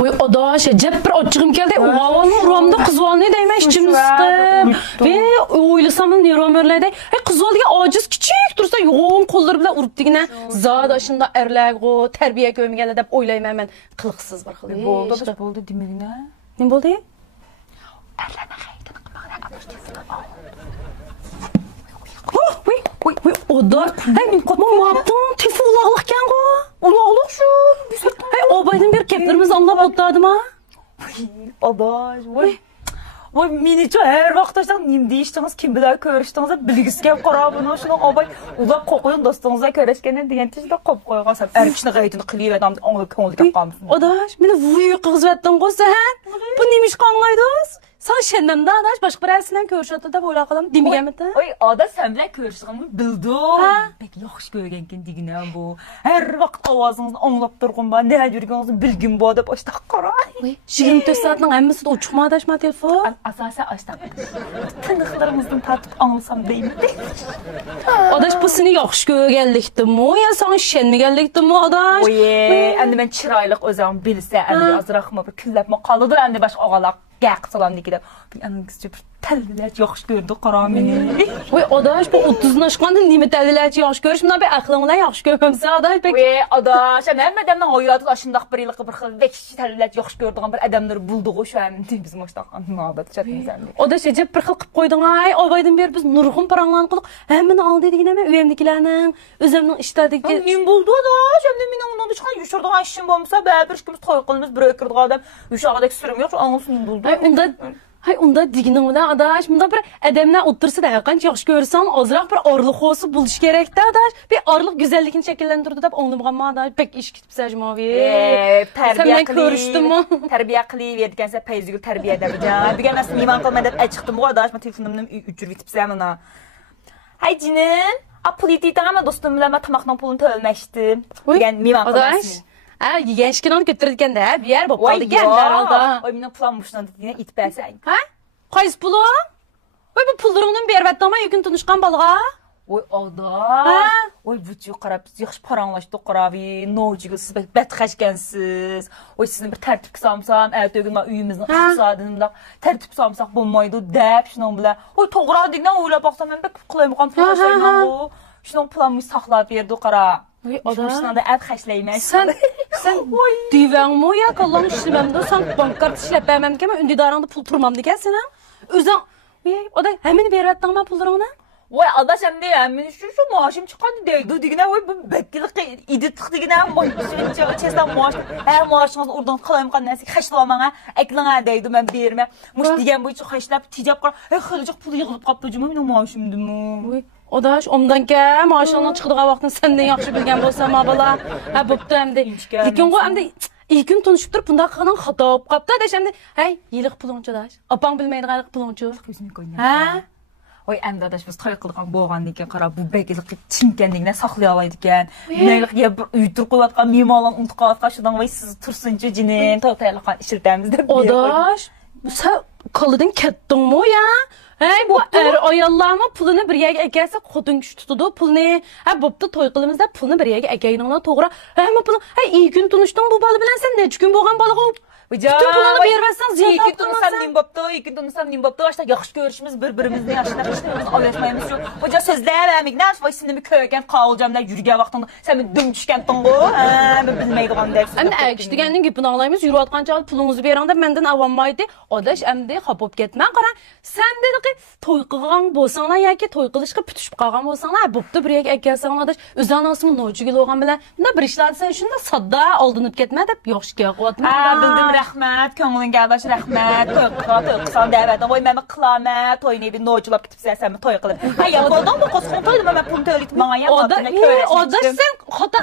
Oy adaş, cep bir açığım geldi. Oğlanın uğramda kızval ne deyme işçim ıstım. Ve oylasamın neyromerlerde. Hey kızval diye aciz küçük dursa yoğun kolları bile urup digine. Zadaşında erlek o terbiye köyümü geldi deyip oylayım hemen kılıksız bir kılık. Boldu da boldu dimine. Ne boldu ya? Erleme haydını kımağına atıştısına al. Oy o da. Hey mama yaptın tifu ulağlıkken ko. Ulağlık şu. Hey obaydın bir keplerimiz anlap otladım ha. Adaş. Vay meniço her vaqtdan nim deyişdiniz kim bilir körüşdüňiz bilgisge qarabını şunu abay ulaq qoquyun dostunuzga körüşgenden degan tezde qop qoyğansam erkişni qaytını qilib adam onu ko'ngilga qalmısın. Adaş meni vuy qızvatdın qo sen. Bu nemish qanlaydız? Sen şendemde adaş başka bir elsinden körüşatdı da boyla qalam demigemedi. Oy ada sen bilen körüşdüğümü bildim. Pek yaxşı görgenken digine bu. Her vaqt avazınızı anlap durğun ba ne yürgenizi bilgin bu da başta qara. Oy 24 saatning hammasi da uçma adaşma telefon. Asası açtım. Tınıqlarımızdan tartıp anlasam deyim. Adaş bu seni yaxşı görgenlikdim o ya sana şenmi geldikdim o adaş. Oy endi ben çiraylıq özüm bilsə endi azraqma bir küllətmə qalıdır endi baş ağalaq qəq salam dikide. Bir anıqsıca bir təlliləç yaxşı gördü qara meni. Oy adaş bu 30'dan aşqanda nime təlliləç yaxşı görüş buna bir aqlımla yaxşı görməmsə adaş pek. Oy adaş məndən hayatı aşındaq bir ilıq bir xil vəkişi təlliləç yaxşı gördüğüm bir adamları bulduğu şu əmdi bizim başdaqan muhabbət çatmız endi. Adaş ecep bir xil qıb qoydun ay obaydın bir biz nurğun paranlan qılıq. Həmin aldı dedigine üyemdikilərinin özümün işlədiyi. Nim buldu adaş əmdi min ondan çıxan yuşurduğan işim bolmasa bə bir işimiz toy qılımız bir ökürdük adam yuşağıdakı sürüm yox anılsın nim buldu. Hay onda diginin ola adaş bunda bir adamlar otursa da qancha yaxşı görsən azraq bir arlıq olsa buluş kerekdi adaş. Bir arlıq güzellikini şəkillendirdi dep onlumğanma adaş pek iş kitib səcmavi. Tərbiyə görüşdüm. Tərbiyə qılıb verdisə peyzgül tərbiyə edəcəm. Bir gün məsələn iman qılmadan çıxdım bu adaş mən telefonumdan üçür vitibsəm ona. Hay cinin, apolitik ama dostum bilen ben tamaqdan pulunu tölməşdim. Yəni iman qılmasın. Ha, gençken götürürken de bir yer bop kaldı geldi herhalde. Oy benim pulan muşlandı yine it bəsən. Ha? Kays pulun? Oy bu pullarının bir yerbətten ama yakın tanışkan balığa. Oy ada. Oy bu qarab biz yaxşı paranlaşdıq qarabi. Nocuğu siz bət xəşkənsiz. Oy sizin bir tərtib samsam, əyətəgün mən üyümüzün iqtisadını bilaq. Tərtib samsaq bulmaydı dəb şunun bilə. Oy toğra digdən oyla baxsam mən bək qılaymıqam pullaşayla bu. Şunun planımı saxlab verdi qara. Oy ada. Şundan da əb xəşləymək. Sen divan mı ya kallan işlememde sen bankart işlepemem ki ama ündidaranda pul turmam dikersin ha. Özden o da hemen bir yerden ben pullarımı. Vay ada sen de yani şu maaşım çıkandı değildi digine vay bu beklilik iditik digine maaş çesten maaş her maaşınız oradan kalayım kan nesi xəşlamana eklana değdi ben deyirme muş digen bu çok xəşlap ticap qara xırıcıq pul yığılıb qapıcım mənim maaşımdı mı. Odaş omdan ke maaşından çıxdığı vaxtın senden yaxşı bilgen bolsam abala. Ha boptu hem de. Dikin qoy hem de ilk gün tanışıp durup bunda qalan xata olub qapdı da şimdi hey yılıq puluncu daş. Apang bilmeydi qayliq puluncu. Ha? Oy əmdə adaş biz toy qılğan boğan diken qara bu bəkilik çinkendigine saxlaya alaydı diken. Nəylik ya uydur qoyatqan mimalan unutqatqa şudan vay siz tursuncu cinin toyaqan işirtəmizdə. Odaş sen kalıdın kettin mu ya? Hey bu ayallama pulunu bir yerге ekerse kodun güç tutudu pulunu. Ha boptu toy qılımızda pulunu bir yerge ekeyinanla toğra. Hem pulunu hey iyi gün tunuşdun bu balı bilen sen neç gün boğan balığı bütün pulunu vermezsen ziyan taptırmazsan. İyi ki tunusam nim boptu. Başta yaxşı görüşümüz birbirimizni yaşlar işlerimiz alışmayımız yok. Hoca sözləyəmik nə var şimdi bir köygen qalacağım da yürüge vaxtında sen bir düm düşkən tonğu. Ben bilmeydiğim dersin. Hem əgişdi gəldin gibi ağlayımız yürü atqanca pulunuzu verəndə məndən avlanmaydı. Odaş əmdi xapop getmə qara. Sen dedi ki toy qılğan bolsana ya ki toy qılışqa pütüşüb qalğan bolsana boptu bir yerge ekersən odaş özən asımın nocuğu olğan bilə. Bunda bir işlər sən şunda sadda aldınıb getmə də yaxşı qıyaqlatma. Bildim rəhmət, könlün qardaş rəhmət. Toy qısan dəvədən oy məmə qılamət, toy nevi noculab getibsən sən toy qılıb. Hay yalqodan bu qosqon toydu məmə pul tölit mənə ya. Odaş sen xata